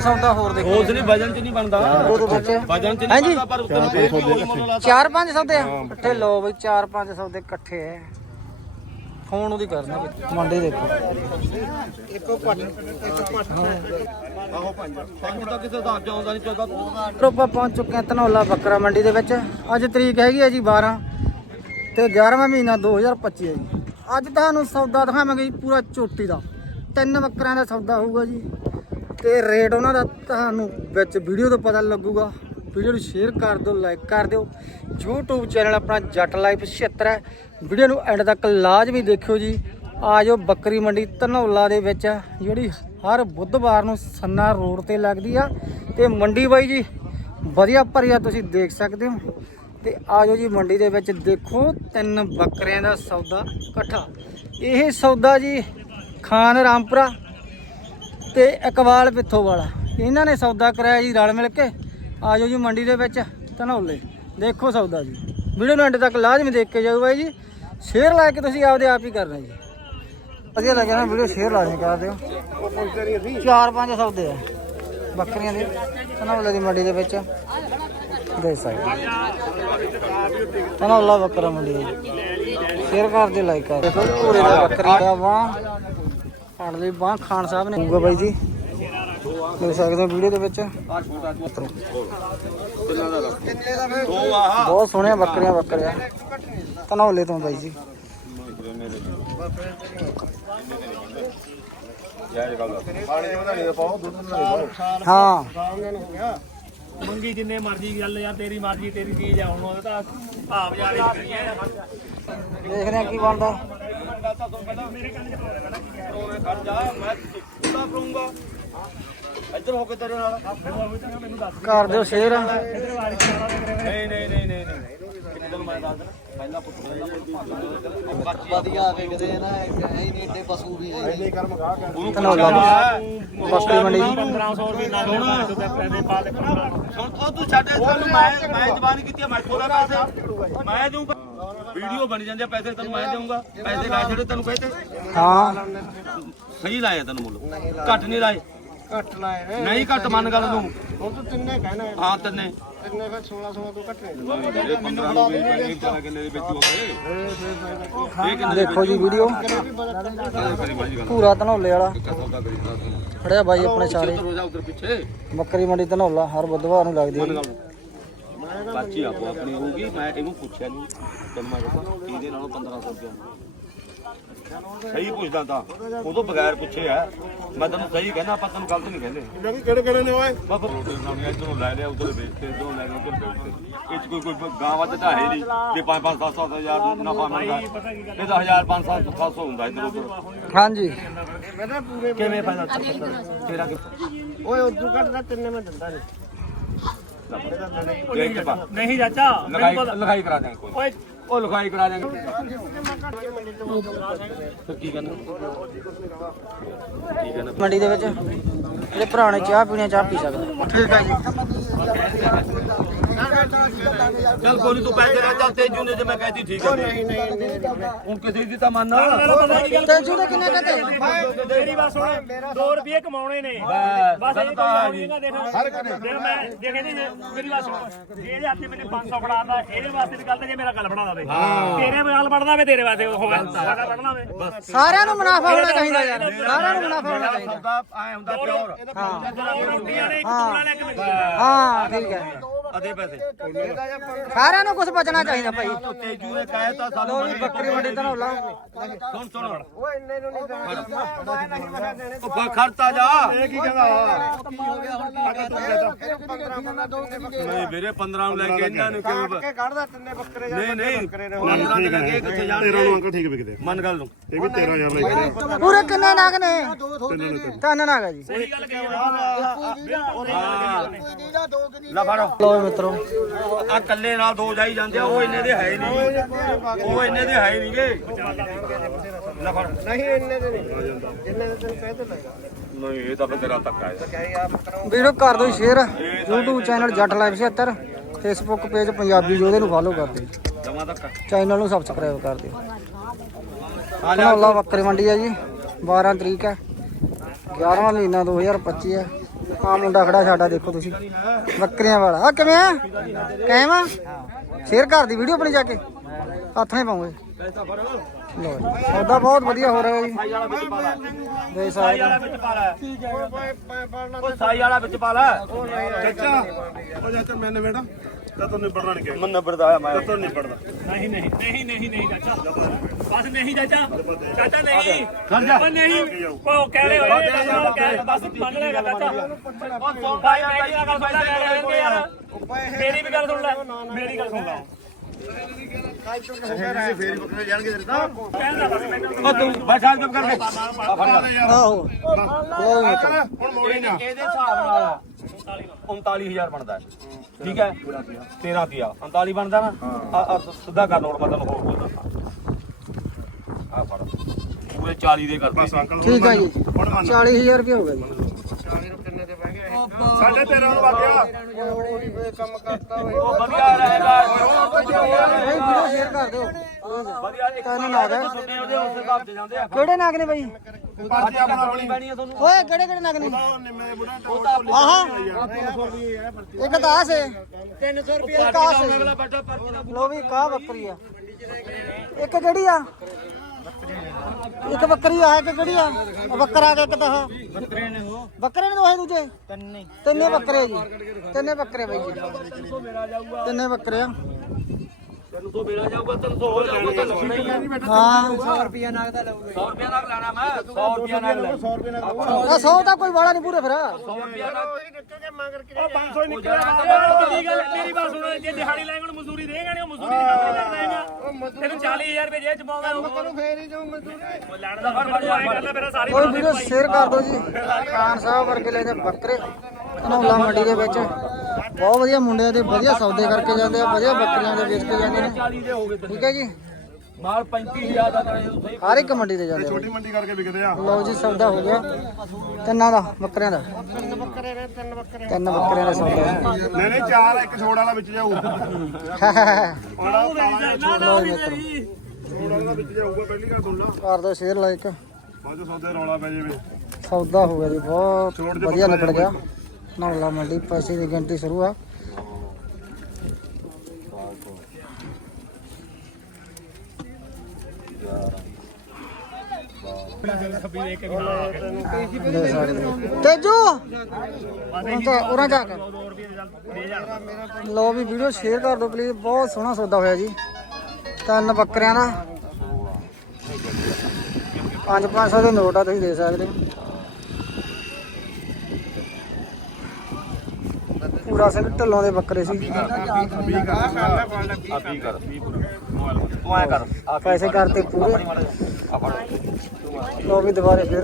ਸੌਦਾ ਹੋਰ ਦੇਖੋ। ਉਸ ਨਹੀਂ ਵਜਨ ਚ ਨਹੀਂ ਬਣਦਾ। ਵਜਨ ਚ ਨਹੀਂ ਹਾਂਜੀ। ਬਣਦਾ ਪਰ ਉੱਤੇ ਨੂੰ ਫੇਰ ਵੀ ਉਹੀ ਮੁੱਲ ਲਾ ਚਾਰ ਪੰਜ ਸੌਦੇ ਆ? ਇਕੱਠੇ ਲਓ ਬਈ ਚਾਰ ਪੰਜ ਸੌਦੇ ਇਕੱਠੇ ਐ। ਫੋਨ ਉਹਦੀ ਕਰਨਾ ਬਈ। ਮੰਡੀ ਦੇਖੋ। ਆਹੋ ਪੰਜ ਪੰਜ ਤਾਂ ਕਿਸੇ ਦਾ ਅੱਜ ਆਉਂਦਾ ਨਹੀਂ ਚਾਹੀਦਾ ਆਪਾਂ ਪਹੁੰਚ ਚੁੱਕੇ ਹਾਂ ਧਨੌਲਾ ਬੱਕਰਾ ਮੰਡੀ ਦੇ ਵਿੱਚ। ਅੱਜ ਤਰੀਕ ਹੈਗੀ ਹੈ ਜੀ 12 ਤੇ 11ਵਾਂ ਮਹੀਨਾ 2025 ਹੈ ਜੀ। ਅੱਜ ਤੁਹਾਨੂੰ ਸੌਦਾ ਦਿਖਾਵਾਂਗੇ ਜੀ ਪੂਰਾ ਚੋਟੀ ਦਾ। ਤਿੰਨ ਬੱਕਰਿਆਂ ਦਾ ਸੌਦਾ ਹੋਊਗਾ ਜੀ। ਤੇ ਰੇਟ ਉਹਨਾਂ ਦਾ ਤੁਹਾਨੂੰ ਵਿੱਚ ਵੀਡੀਓ ਤੋਂ ਪਤਾ ਲੱਗੂਗਾ। ਵੀਡੀਓ ਨੂੰ ਸ਼ੇਅਰ ਕਰ ਦਿਓ ਲਾਈਕ ਕਰ ਦਿਓ। YouTube ਚੈਨਲ ਆਪਣਾ ਜੱਟ ਲਾਈਫ 76 ਹੈ। ਵੀਡੀਓ ਨੂੰ ਐਂਡ ਤੱਕ ਲਾਜ਼ਮੀ ਦੇਖਿਓ ਜੀ। ਆਜੋ ਬੱਕਰੀ ਮੰਡੀ ਧਨੌਲਾ ਦੇ ਵਿੱਚ, ਜਿਹੜੀ ਹਰ ਬੁੱਧਵਾਰ ਨੂੰ ਸੰਨਾ ਰੋਡ ਤੇ ਲੱਗਦੀ ਆ। ਤੇ ਮੰਡੀ ਬਾਈ ਜੀ, ਵਧੀਆ ਭਰੀ ਤੁਸੀਂ ਦੇਖ ਸਕਦੇ ਹੋ। ਤੇ ਆਜੋ ਜੀ ਮੰਡੀ ਦੇ ਵਿੱਚ ਦੇਖੋ, ਤਿੰਨ ਬੱਕਰਿਆਂ ਦਾ ਸੌਦਾ ਇਕੱਠਾ। ਇਹ ਸੌਦਾ ਜੀ ਖਾਨ ਰਾਮਪੁਰਾ ਤੇ ਇਕਬਾਲ ਪਿੱਥੋ ਵਾਲਾ। ਇਹਨਾਂ ਨੇ ਸੌਦਾ ਕਰਾਇਆ ਜੀ ਰਲ ਮਿਲ ਕੇ। ਆਜੋ ਜੀ ਮੰਡੀ ਦੇ ਵਿੱਚ, ਧਨੌਲੇ। ਦੇਖੋ ਸੌਦਾ ਜੀ। ਵੀਡੀਓ ਨੂੰ ਐਂਡ ਤੱਕ ਲਾਜ਼ਮੀ ਦੇਖ ਕੇ ਜਾਓ ਬਾਈ ਜੀ। ਸ਼ੇਅਰ ਲਾ ਕੇ ਤੁਸੀਂ ਆਪਦੇ ਆਪ ਹੀ ਕਰਨਾ ਜੀ। ਵਧੀਆ ਲੱਗਿਆ ਨਾ ਵੀਡੀਓ ਸ਼ੇਅਰ ਲਾਜ਼ਮੀ ਕਰ ਦਿਓ। ਚਾਰ ਪੰਜ ਸੌਦੇ ਆ। ਬੱਕਰੀਆਂ ਦੇ, ਧਨੌਲੇ ਦੀ ਮੰਡੀ ਦੇ ਵਿੱਚ। ਦੇ ਸਕਦੇ ਧਨੌਲਾ ਬੱਕਰਾ ਮੰਡੀ। ਸ਼ੇਅਰ ਕਰ ਦਿਓ ਲਾਈਕ ਕਰ ਦਿਓ। ਪੂਰੇ ਦਾ ਬੱਕਰੀ ਦਾ ਬਾਹ ਫੜ ਲਈ ਬਾਹ ਖਾਨ ਸਾਹਿਬ ਨੇ। ਹੋਊਗਾ ਬਾਈ ਜੀ। ਦੇਖ ਸਕਦੇ ਹੋ ਵੀਡੀਓ ਦੇ ਵਿੱਚ। ਬਹੁਤ ਸੋਹਣੀਆਂ ਬੱਕਰੀਆਂ ਬੱਕਰੀਆਂ ਧਨੌਲੇ ਤੋਂ ਬਾਈ ਜੀ। ਹਾਂ। ਮੰਗੀ ਜਿੰਨੇ ਮਰਜ਼ੀ ਗੱਲ ਯਾਰ ਤੇਰੀ ਮਰਜ਼ੀ ਤੇਰੀ ਚੀਜ਼ ਆ ਹੁਣ ਉਹ ਤਾਂ ਭਾਵ ਜਾਰੇ ਦੇਖਦੇ ਆ ਕੀ ਬਣਦਾ। ਉਹਨੇ ਕਰ ਜਾ ਮੈਂ ਪੂਰਾ ਕਰੂੰਗਾ ਇੱਧਰ ਹੋ ਕੇ ਤੇਰੇ ਨਾਲ। ਕਰ ਦਿਓ ਸ਼ੇਅਰ ਨਹੀਂ ਨਹੀਂ ਨਹੀਂ ਨਹੀਂ ਕਿੰਨੇ ਪਹਿਲਾਂ ਵਧੀਆ ਵੇਖਦੇ ਨਾ ਐ ਨਹੀਂ ਏਡੇ ਪਸ਼ੂ ਵੀ ਹੈ ਨਹੀਂ ਕਰਮ ਖਾ ਕੇ। ਧਨੌਲਾ ਬੱਕਰੀ ਮੰਡੀ ਜੀ। 1500 ਰੁਪਏ ਨਾਲ ਹੋਣਾ ਤੇ ਪੈਸੇ ਪਾ ਦੇ ਸੁਣ ਉਹ ਤੂੰ ਛੱਡ ਤੈਨੂੰ ਮੈਂ ਮੈਂ ਜ਼ਬਾਨ ਕੀਤੀ ਮੈਂ ਪੈਸੇ। ਮੈਂ ਦਊਂਗਾ ਵੀਡੀਓ ਬਣ ਜਾਂਦੇ ਆ, ਪੈਸੇ ਤੈਨੂੰ ਮੈਂ ਦੇਊਂਗਾ। ਪੈਸੇ ਲਾ ਜਿਹੜੇ ਤੈਨੂੰ ਕਹਤੇ ਹਾਂ। ਸਹੀ ਲਾਇਆ ਤੈਨੂੰ ਮੁੱਲ। ਘੱਟ ਨਹੀਂ ਲਾਏ। ਘੱਟ ਲਾਏ ਨਹੀਂ ਘੱਟ ਮੰਨ ਗੱਲ ਤੂੰ ਹੁਣ ਤੂੰ ਤਿੰਨੇ ਕਹਿਣਾ ਹਾਂ ਤੰਨੇ। ਤਿੰਨੇ ਫਿਰ 16 16 ਤੋਂ ਘੱਟ ਨਹੀਂ। ਇਹ 15 ਰੁਪਏ ਪੈਣੇ ਵਿਚਾਰਾ ਕਿੰਨੇ ਦੇ ਵਿੱਚ ਹੋਵੇ ਇਹ ਕਿੰਨੇ ਦੇਖੋ ਜੀ ਵੀਡੀਓ। ਪੂਰਾ ਧਨੌਲੇ ਵਾਲਾ। ਖੜਿਆ ਬਾਈ ਆਪਣੇ ਸਾਰੇ ਰੋਜ਼ਾ ਉਧਰ ਪਿੱਛੇ। ਬੱਕਰੀ ਮੰਡੀ ਧਨੌਲਾ ਹਰ ਬੁੱਧਵਾਰ ਨੂੰ ਲੱਗਦੀ ਹੈ ਜੀ। ਬਾਚੀ ਆਪੋ ਆਪਣੀ ਹੋਊਗੀ ਮੈਂ ਇਹਨੂੰ ਪੁੱਛਿਆ ਨਹੀਂ ਤੈਨੂੰ ਮੈਂ ਦੱਸਾਂ ਇਹਦੇ ਨਾਲੋਂ 1500 ਰੁਪਏ ਸਹੀ ਪੁੱਛਦਾ ਤਾਂ। ਉਦੋਂ ਬਗੈਰ ਪੁੱਛੇ ਆ। ਮੈਂ ਤੈਨੂੰ ਸਹੀ ਕਹਿੰਦਾ ਆਪਾਂ ਤੈਨੂੰ ਗਲਤ ਨਹੀਂ ਕਹਿੰਦੇ। ਕਿਹੜੇ ਕਿਹੜੇ ਨੇ ਓਏ? ਬਾਬਾ ਰੋਟੀ ਬਣਾਉਣੀ ਇਧਰੋਂ ਲੈ ਲਿਆ ਉਧਰ ਵੇਚਤੇ ਇਧਰੋਂ ਲੈ ਲਿਆ ਉਧਰ ਵੇਚਤੇ। ਇਹ ਚ ਕੋਈ ਕੋਈ ਗਾਂ ਵੱਧ ਤਾਂ ਹੈ ਨਹੀਂ। ਜੇ 5 5 7 7 ਹਜ਼ਾਰ ਨਫਾ ਮਿਲਦਾ। ਇਹ ਤਾਂ 1000 5 7 700 ਹੁੰਦਾ ਇਧਰ ਉਧਰ। ਹਾਂਜੀ। ਕਹਿੰਦਾ ਪੂਰੇ ਕਿਵੇਂ ਫਾਇਦਾ ਤੇਰਾ ਕਿ ਓਏ ਉਦੋਂ ਘੱਟ ਦਾ ਤਿੰਨੇ ਮੈਂ ਦਿੰਦਾ ਨਹੀਂ ਦੇਖ ਕੇ ਪਾ ਨਹੀਂ ਚਾਚਾ ਲਿਖਾਈ ਲਿਖਾਈ ਕਰਾ ਦੇਂਗੇ ਕੋਈ। ਓਏ। ਉਹ ਲਿਖਾਈ ਕਰਾ ਕੀ ਕਰਨਾ? ਮੰਡੀ ਦੇ ਵਿੱਚ ਜਿਹੜੇ ਨੇ ਚਾਹ ਪੀਣੀ ਚਾਹ ਪੀ ਸਕਦੇ। ਠੀਕ ਹੈ ਜੀ ਚੱਲ ਕੋਈ ਨੀ ਤੂੰ ਪੈਸੇ ਲੈ ਚੱਲ ਤੇਜੂ ਨੇ ਜੇ ਮੈਂ ਕਹਿਤੀ ਠੀਕ ਹੈ ਨਹੀਂ ਨਹੀਂ ਹੁਣ ਕਿਸੇ ਦੀ ਤਾਂ ਮੰਨ ਤੇਜੂ ਦੇ ਕਿੰਨੇ ਕਹਤੇ ਤੇਰੀ ਬਸ ਹੁਣ 2 ਰੁਪਏ ਕਮਾਉਣੇ ਨੇ। ਬਸ, ਇਹ ਕੋਈ ਜੀ। ਦੇਖ ਦੇਖ ਮੈਂ ਜੇ ਕਹਿੰਦੀ ਜੇ ਮੇਰੀ ਬਸ ਜੇ ਇਹਦੇ ਹੱਥੇ ਮੈਨੂੰ 500 ਫੜਾਦਾ ਇਹਦੇ ਵਾਸਤੇ ਦੀ ਗੱਲ ਤੇ ਜੇ ਮੇਰਾ ਗੱਲ ਬਣਾ ਦਵੇ। ਤੇਰੇ ਨਾਲ ਪੜਨਾ ਵੇ ਤੇਰੇ ਵਾਸਤੇ ਹੋਵੇ। ਸਾਡਾ ਪੜਨਾ ਵੇ ਸਾਰਿਆਂ ਨੂੰ ਮੁਨਾਫਾ ਹੋਣਾ ਚਾਹੀਦਾ ਯਾਰ। ਸਾਰਿਆਂ ਨੂੰ ਮੁਨਾਫਾ ਹੋਣਾ ਚਾਹੀਦਾ। ਸੌਦਾ ਆਏ ਹੁੰਦਾ ਪਿਓਰ ਦੋ ਰੋਟੀਆਂ ਨੇ ਇੱਕ ਟੂਣਾ ਲੈ ਕੇ ਹਾਂ ਠੀਕ ਹੈ। ਅਦੇ ਪੈਸੇ। ਸਾਰਿਆਂ ਨੂੰ ਕੁਝ ਬਚਣਾ ਚਾਹੀਦਾ ਭਾਈ। ਤੂੰ ਤੇਜੂ ਨੇ ਕਹੇ ਤਾਂ ਸਾਨੂੰ ਲੋ ਵੀ ਬੱਕਰੀ ਮੰਡੀ ਧਨੌਲਾ ਸੁਣ ਸੁਣ। ਓਏ ਇੰਨੇ ਨੂੰ ਨਹੀਂ ਦੇਣਾ। ਉਹ ਫਾ ਖਰਤਾ ਜਾ। ਇਹ ਕੀ ਕਹਿੰਦਾ? ਕੀ ਹੋ ਗਿਆ ਹੁਣ ਕੀ 15 ਮੰਨਾ ਦੋ ਕਿ ਨਹੀਂ ਵੀਰੇ 15 ਨੂੰ ਲੈ ਕੇ ਇਹਨਾਂ ਨੂੰ ਕਿਉਂ ਕੇ ਕੱਢਦਾ ਤਿੰਨੇ ਬੱਕਰੇ ਜਾਂ ਨਹੀਂ ਨਹੀਂ। ਬੱਕਰੇ ਨੇ। 15 ਦੇ ਕਰਕੇ ਕਿੱਥੇ ਜਾਣਗੇ? ਅੰਕਲ ਠੀਕ ਵਿਕਦੇ ਮਨ ਗੱਲ ਨੂੰ। ਇਹ ਵੀ 13000 ਲੈ ਪੂਰੇ ਕਿੰਨੇ ਨਾਗ ਨੇ? ਤਿੰਨ ਨਾਗ ਆ ਜੀ। ਸਹੀ ਗੱਲ ਕਹੀ ਲੈ ਫੜੋ। ਲੋ ਮਿੱਤਰੋ। ਆ ਕੱਲੇ ਨਾਲ ਦੋ ਜਾਈ ਜਾਂਦੇ ਆ ਉਹ ਇੰਨੇ ਦੇ ਹੈ ਹੀ ਨਹੀਂ। ਉਹ ਇੰਨੇ ਦੇ ਹੈ ਹੀ ਨਹੀਂਗੇ ਲੈ ਫੜ। ਨਹੀਂ ਇੰਨੇ ਦੇ ਨਹੀਂ। ਜਿੰਨੇ ਦੇ ਤੈਨੂੰ ਕਹਿ ਤੇ ਲੱਗਾ ਨਹੀਂ ਇਹ ਤਾਂ ਫਿਰ ਤੇਰਾ ਧੱਕਾ ਹੈ। ਕਹੇ ਆ ਬੱਕਰਾ ਵੀਡੀਓ ਕਰ ਦਿਓ share. YouTube channel Jatt live 76 Facebook page Punjabi ਯੋਧੇ ਨੂੰ ਫਾਲੋ ਕਰ ਦਿਓ। ਚੈਨਲ ਨੂੰ ਸਬਸਕ੍ਰਾਈਬ ਕਰ ਦਿਓ। ਧਨੌਲਾ ਬੱਕਰੀ ਮੰਡੀ ਹੈ ਜੀ। 12 ਤਰੀਕ ਹੈ। 11ਵਾਂ ਮਹੀਨਾ 2025 ਹੈ ਆ। ਮੁੰਡਾ ਖੜਾ ਸਾਡਾ ਦੇਖੋ ਤੁਸੀਂ। ਬੱਕਰੀਆਂ ਵਾਲਾ। ਆ ਕਿਵੇਂ ਆ? ਕਾਇਮ ਆ? ਸ਼ੇਅਰ ਕਰ ਦੀ ਵੀਡੀਓ ਆਪਣੀ ਜਾ ਕੇ। ਹੱਥ ਨੇ ਪਾਉਂਗੇ ਲੋ ਸੌਦਾ ਬਹੁਤ ਵਧੀਆ ਹੋ ਰਿਹਾ ਜੀ। ਦੇ ਸਾਈ ਵਾਲਾ ਹੋ। ਵਿੱਚ ਪਾ ਲੈ ਉਹ ਸਾਈ ਵਾਲਾ ਵਿੱਚ ਪਾ ਲੈ। ਚਾਚਾ ਉਹ ਚਾਚਾ ਮੈਨੇ ਬੇਟਾ ਤਾਂ ਤੁਹਾਨੂੰ ਨਿਬੜਨਾ ਨਹੀਂ ਕਿਹਾ। ਮਨ ਨੰਬਰਦਾ ਆ ਮੈਂ। ਤੁਹਾਨੂੰ ਨਿਬੜਦਾ। ਨਹੀਂ ਨਹੀਂ ਨਹੀਂ ਨਹੀਂ ਨਹੀਂ ਚਾਚਾ। ਬਸ ਨਹੀਂ ਚਾਚਾ। ਚਾਚਾ ਨਹੀਂ। ਉਹ ਨਹੀਂ। ਉਹ ਕਹਿ ਰਹੇ ਹੋਏ ਬਸ ਨਾਲ ਕਹਿ ਬਸ ਮੰਨ ਲੈਗਾ ਚਾਚਾ। ਉਹ ਭਾਈ ਮੇਰੀ ਨਾਲ ਗੱਲ ਸੁਣ ਲੈ ਕਹਿ ਰਹੇ ਹੋਣਗੇ ਯਾਰ। ਮੇਰੀ ਵੀ ਗੱਲ ਸੁਣ ਲੈ। ਮੇਰੀ ਗੱਲ ਸੁਣ ਲੈ। ਫੇਰ ਬੱਕਰੇ ਜਾਣਗੇ ਤੇਰੇ ਤਾਂ। ਕਹਿੰਦਾ ਬਸ ਮੈਨੂੰ ਉਹ ਤੂੰ ਬੈਠਾ ਜਮ ਕਰ ਦੇ ਆ ਫੜ ਲੈ ਆਹੋ। ਲਓ ਜੀ ਮਿੱਤਰੋ। ਹੁਣ ਮੋੜੀ ਨਾ। ਇਹਦੇ ਹਿਸਾਬ ਨਾਲ 39000 ਬਣਦਾ। ਠੀਕ ਹੈ? 13 ਤੀਆ 39 ਬਣਦਾ ਨਾ? ਸਿੱਧਾ ਕਰ ਨੋਟ ਮੈਂ ਤੈਨੂੰ ਹੋਰ ਬੋਲਦਾ ਪੂਰੇ 40 ਦੇ ਕਰਦੇ ਠੀਕ ਹੈ ਜੀ। ਹੁਣ ਮੰਨ 40000 ਰੁਪਏ ਹੋ ਗਿਆ ਜੀ। ਸਾਡੇ 13 ਨੂੰ ਵਗ ਗਿਆ। ਉਹ ਵਧੀਆ ਰਹੇਗਾ। ਵੀਡੀਓ ਸ਼ੇਅਰ ਕਰ ਦਿਓ। ਵਧੀਆ ਇੱਕ ਤੈਨੂੰ ਨਾ ਦੇ ਸੁਣਨੇ ਉਹਦੇ ਉਸ ਹਿਸਾਬ ਤੇ ਜਾਂਦੇ ਆ। ਕਿਹੜੇ ਨਾਗ ਨੇ ਬਾਈ? ਪਾਰਟੀ ਆਪਣਾ ਆਪਣੀ ਪੈਣੀ ਆ ਤੁਹਾਨੂੰ। ਓਏ ਕਿਹੜੇ ਕਿਹੜੇ ਨਾਗ ਨੇ? ਨਿੰਮੇ ਬੁੜਾ ਆਹਾ। ਇੱਕ ਤਾਂ ਆ। ਸੇ 300 ਰੁਪਏ ਬੈਠਾ ਪਰਚੀ ਦਾ ਲੋ ਵੀ ਕਾ ਬੱਕਰੀ ਆ। ਇੱਕ ਕਿਹੜੀ ਆ? ਇੱਕ ਬੱਕਰੀ ਆ ਇੱਕ ਕਿਹੜੀ ਆ? ਆ ਬੱਕਰਾ ਕੇ ਇੱਕ ਤਾਂ ਆਹ। ਬੱਕਰੇ ਨੇ ਦੋਹੇ ਦੂਜੇ? ਤਿੰਨੇ। ਤਿੰਨੇ ਬੱਕਰੇ ਜੀ। ਤਿੰਨੇ ਬੱਕਰੇ ਬਾਈ ਜੀ। ਤਿੰਨੇ ਬੱਕਰੇ ਆ। ਤੈਨੂੰ ਤੋਂ ਮੇਰਾ ਜਾਊਗਾ 300 ਹੋ ਜਾਊਗਾ ਤਾਂ ਲੱਗਣਾ ਹੀ ਆ ਹਾਂ 100 ਰੁਪਿਆ ਨਾਲ। ਲੈਣਾ ਮੈਂ 100 ਰੁਪਿਆ ਨਾਲ ਲੈਣਾ 100 ਰੁਪਿਆ ਨਾਲ ਆ 100 ਤਾਂ ਕੋਈ ਵਾਲਾ ਨਹੀਂ ਪੂਰੇ ਫਿਰ 100 ਰੁਪਿਆ ਨਾਲ ਉਹ 500 ਹੀ ਨਿਕਲਿਆ ਕਿੰਨੀ ਗੱਲ ਮੇਰੀ ਬਾਤ ਸੁਣੋ ਜੇ ਦਿਹਾੜੀ ਮਜ਼ਦੂਰੀ ਨਹੀਂ ਮਜ਼ਦੂਰੀ ਨਹੀਂ ਕਰਦਾ ਹੈਗਾ ਤੈਨੂੰ 40000 ਰੁਪਏ ਜੇਬ ਚ ਪਾਉਂਗਾ ਉਹ। ਫੇਰ ਹੀ ਜਾਊ ਮਜ਼ਦੂਰ। ਲੈਣ ਦਾ ਫ਼ਰਕ ਆਇਆ ਕਰਨਾ ਮੇਰਾ ਸਾਰੀ ਕੋਈ ਵੀਡੀਓ ਸ਼ੇਅਰ ਕਰ ਦਿਓ ਜੀ। ਖਾਨ ਸਾਹਿਬ ਵਰਗੇ ਲੈ ਦੇ ਬੱਕਰੇ ਧਨੌਲਾ ਮੰਡੀ ਦੇ ਵਿੱਚ। ਬਹੁਤ ਵਧੀਆ ਮੁੰਡਿਆਂ ਦੇ ਵਧੀਆ ਸੌਦੇ ਕਰਕੇ ਜਾਂਦੇ ਆ ਵਧੀਆ ਬੱਕਰੀਆਂ ਦੇ ਵੇਚ ਕੇ ਜਾਂਦੇ ਨੇ। 40 ਦੇ ਹੋ ਗਏ ਠੀਕ ਹੈ ਜੀ? ਮਾਲ 35000 ਦਾ ਕਰੇ ਸਹੀ ਹਰ ਇੱਕ ਮੰਡੀ ਤੇ ਜਾਂਦੇ ਆ। ਛੋਟੀ ਮੰਡੀ ਕਰਕੇ ਵਿਕਦੇ ਆ। ਲਓ ਜੀ ਸੌਦਾ ਹੋ ਗਿਆ। ਤਿੰਨਾਂ ਦਾ ਬੱਕਰਿਆਂ ਦਾ। ਤਿੰਨ ਬੱਕਰੇ ਨੇ ਤਿੰਨ ਬੱਕਰੇ ਤਿੰਨ ਬੱਕਰਿਆਂ ਦਾ ਸੌਦਾ। ਨਹੀਂ ਨਹੀਂ ਚਾਰ ਆ, ਇੱਕ ਛੋੜ ਵਾਲਾ ਵਿੱਚ ਜਾਊ। ਉਹਦਾ ਲਓ ਜੀ ਮਿੱਤਰੋ ਛੋੜ ਵਾਲਾ ਵਿੱਚ ਜਾਊਗਾ ਪਹਿਲੀ ਗੱਲ ਸੁਣ ਲਾ। ਕਰ ਦਿਓ ਸ਼ੇਅਰ ਲਾਈਕ ਬਾਅਦ ਚ ਸੌਦੇ ਰੌਲਾ ਪੈ ਜਾਵੇ। ਸੌਦਾ ਹੋ ਗਿਆ ਜੀ ਬਹੁਤ ਵਧੀਆ ਨਿਕਲ ਗਿਆ। ਨੌਲਾ ਮੰਡੀ ਪੈਸੇ ਦੀ ਗਿਣਤੀ ਸ਼ੁਰੂ ਆ ਦੇ ਸਕਦੇ ਹੋ। ਤੇਜੂ! ਉਰਾਂ ਉਰਾਂ ਜਾ ਕੇ ਲੋ ਵੀ ਵੀਡੀਓ ਸ਼ੇਅਰ ਕਰ ਦਿਓ ਪਲੀਜ਼ ਬਹੁਤ ਸੋਹਣਾ ਸੌਦਾ ਹੋਇਆ ਜੀ। ਤਿੰਨ ਬੱਕਰਿਆਂ ਦਾ। 5-500 ਦੇ ਨੋਟ ਆ, ਤੁਸੀਂ ਦੇ ਸਕਦੇ ਹੋ। ਪੂਰਾ ਸਿੰਘ ਢੱਲੋਂ ਦੇ ਬੱਕਰੇ ਸੀ। ਆ ਵੀ ਕਰ। ਤੂੰ ਐ ਕਰ ਆ ਪੈਸੇ ਕਰਤੇ ਪੂਰੇ। ਲੋ ਵੀ ਦੁਬਾਰੇ ਫਿਰ।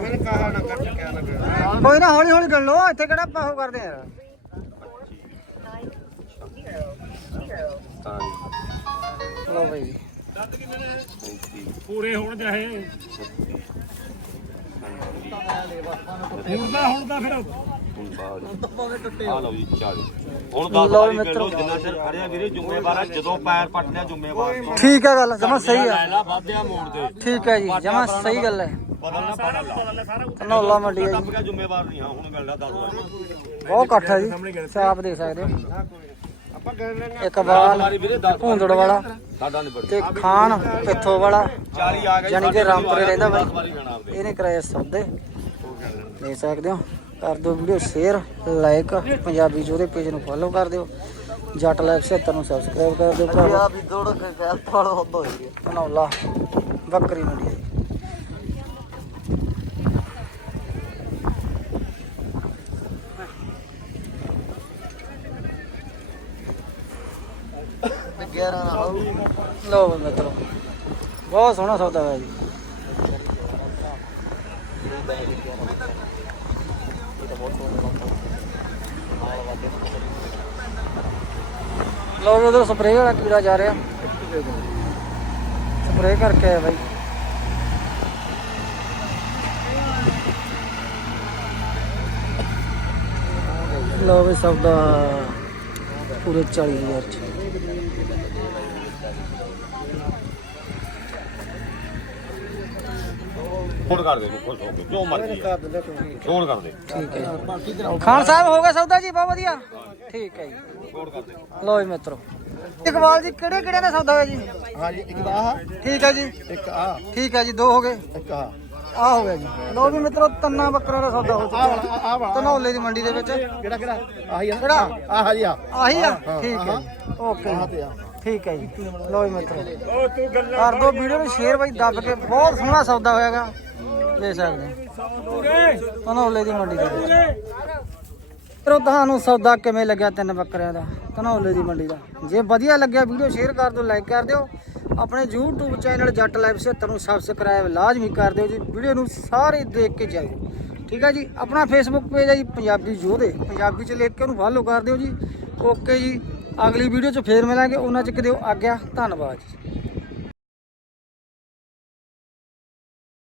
ਕੋਈ ਨਾ ਹੌਲੀ ਹੌਲੀ ਕਰ ਲੋ ਇੱਥੇ ਕਿਹੜਾ ਆਪਾਂ ਉਹ ਕਰਦੇ ਆ? ਲੋ ਬਈ। ਪੂਰੇ ਹੋਣ ਚਾਹੇ ਹੁਣ ਦਾ ਹੁਣ ਦਾ ਫਿਰ। ਆ ਲਓ ਜੀ 40 ਹੁਣ 10 ਲਓ ਵਾਰੀ ਮਿੱਤਰੋ। ਕਿਲੋ ਜਿੰਨਾ ਚਿਰ ਖੜਿਆ ਵੀਰੇ ਜ਼ਿੰਮੇਵਾਰ ਆ ਜਦੋਂ ਪੈਰ ਪੱਟ ਲਿਆ ਜ਼ਿੰਮੇਵਾਰ ਠੀਕ ਹੈ ਗੱਲ ਜਮਾ ਸਹੀ ਆ। ਲੈ ਲਾ ਵਾਧਿਆ ਮੋੜ ਦੇ ਠੀਕ ਹੈ ਜੀ ਜਮਾ ਸਹੀ ਗੱਲ ਹੈ। ਬਦਲਣਾ ਪੜਾ ਮੰਡੀ ਹੈ ਜੀ। ਗਿਆ ਜ਼ਿੰਮੇਵਾਰ ਨਹੀਂ ਹਾਂ ਹੁਣ ਮਿਲਦਾ 10 ਵਾਰੀ। ਬਹੁਤ ਇਕੱਠ ਹੈ ਜੀ। ਛਾਪ ਦੇ ਸਕਦੇ ਹੋ ਇਕਬਾਲ ਵਾਰੀ ਵੀਰੇ 10 ਭੂੰਦੜ ਵਾਲਾ ਸਾਡਾ ਨਹੀਂ ਤੇ ਖਾਨ ਪਿੱਥੋਂ ਵਾਲਾ 40 ਆ ਗਏ ਯਾਨੀ ਕਿ ਰਾਮਪੁਰੇ ਰਹਿੰਦਾ ਬਾਈ। ਇਹਨੇ ਕਰਾਇਆ ਸੌਦੇ। ਦੇ ਸਕਦੇ ਹੋ ਕਰ ਦਿਓ ਵੀਡੀਓ ਸ਼ੇਅਰ ਲਾਈਕ ਪੰਜਾਬੀ ਜੋਦੇ ਪੇਜ ਨੂੰ ਫੋਲੋ ਕਰ ਦਿਓ। ਜੱਟ ਲਾਈਫ 76 ਨੂੰ ਸਬਸਕ੍ਰਾਈਬ ਕਰ ਦਿਓ ਭਰਾ ਵੀ ਦੌੜ ਕੇ ਕਹਿ ਫੜ ਹੁੰਦਾ ਹੋਈ ਬੱਕਰੀ ਮੰਡੀ। ਲਓ ਵੀ ਮਿੱਤਰੋ, ਬਹੁਤ ਸੋਹਣਾ ਸੌਦਾ ਹੋਇਆ ਜੀ। ਲਓ ਉਧਰ ਸਪਰੇਅ ਵਾਲਾ ਕੀੜਾ ਜਾ ਰਿਹਾ। ਸਪਰੇਅ ਕਰਕੇ ਆਇਆ ਬਾਈ। ਲਓ ਵੀ ਸੌਦਾ ਪੂਰੇ 40000 ਚ। ਫੋਨ ਕਰ ਦੇ ਤੂੰ ਖੁਸ਼ ਹੋ ਕੇ ਜੋ ਮਰਜ਼ੀ। ਫੋਨ ਕਰ ਦੇ। ਠੀਕ ਹੈ ਖਾਨ ਸਾਹਿਬ ਹੋ ਗਿਆ ਸੌਦਾ ਜੀ? ਬਹੁਤ ਵਧੀਆ। ਠੀਕ ਹੈ ਜੀ। ਫੋਨ ਕਰ ਦੇ। ਲਓ ਜੀ ਮਿੱਤਰੋ। ਇਕਬਾਲ ਜੀ ਕਿਹੜੇ ਕਿਹੜੇ ਦਾ ਸੌਦਾ ਹੋਇਆ ਜੀ? ਹਾਂ ਜੀ ਇੱਕ ਆਹ। ਠੀਕ ਹੈ ਜੀ। ਇੱਕ ਆ ਠੀਕ ਹੈ ਜੀ ਦੋ ਹੋ ਗਏ। ਇੱਕ ਆ ਆ ਹੋ ਗਿਆ ਜੀ। ਲਓ ਵੀ ਮਿੱਤਰੋ ਤੰਨਾ ਬੱਕਰਾ ਦਾ ਸੌਦਾ ਹੋ ਆ ਚੁੱਕਾ ਧਨੌਲੇ ਦੀ ਮੰਡੀ ਦੇ ਵਿੱਚ। ਕਿਹੜਾ ਕਿਹੜਾ? ਆਹੀ ਆ। ਕਿਹੜਾ? ਆਹ ਜੀ ਆ। ਆਹੀ ਆ? ਠੀਕ ਹੈ ਓਕੇ ਠੀਕ ਹੈ ਜੀ। ਲਓ ਜੀ ਮਿੱਤਰੋ। ਕਰ ਦੋ ਵੀਡੀਓ ਨੂੰ ਸ਼ੇਅਰ ਬਾਈ ਦੱਬ ਕੇ। ਬਹੁਤ ਸੋਹਣਾ ਸੌਦਾ ਹੋਇਆਗਾ। ਲੈ ਸਕਦੇ ਧਨੌਲੇ ਦੀ ਮੰਡੀ ਦੇ ਵਿੱਚ ਤੁਹਾਨੂੰ ਸੌਦਾ ਕਿਵੇਂ ਲੱਗਿਆ ਤਿੰਨ ਬੱਕਰਿਆਂ ਦਾ? ਧਨੌਲੇ ਦੀ ਮੰਡੀ ਦਾ। ਜੇ ਵਧੀਆ ਲੱਗਿਆ ਵੀਡੀਓ ਸ਼ੇਅਰ ਕਰ ਦਿਓ ਲਾਈਕ ਕਰ ਦਿਓ। ਆਪਣੇ YouTube ਚੈਨਲ ਜੱਟ ਲਾਈਵ 76 ਨੂੰ ਸਬਸਕ੍ਰਾਈਬ ਲਾਜ਼ਮੀ ਕਰ ਦਿਓ ਜੀ। ਵੀਡੀਓ ਨੂੰ ਸਾਰੇ ਦੇਖ ਕੇ ਜਾਇਓ। ਠੀਕ ਹੈ ਜੀ? ਆਪਣਾ ਫੇਸਬੁੱਕ ਪੇਜ ਹੈ ਜੀ, ਪੰਜਾਬੀ ਯੋਧੇ ਪੰਜਾਬੀ ਚ ਲਿਖ ਕੇ ਉਹਨੂੰ ਫਾਲੋ ਕਰ ਦਿਓ ਜੀ। ਓਕੇ ਜੀ। ਅਗਲੀ ਵੀਡੀਓ ਚ ਫੇਰ ਮਿਲਾਂਗੇ। ਉਹਨਾਂ ਚ ਦਿਓ ਆਗਿਆ ਧੰਨਵਾਦ ਜੀ।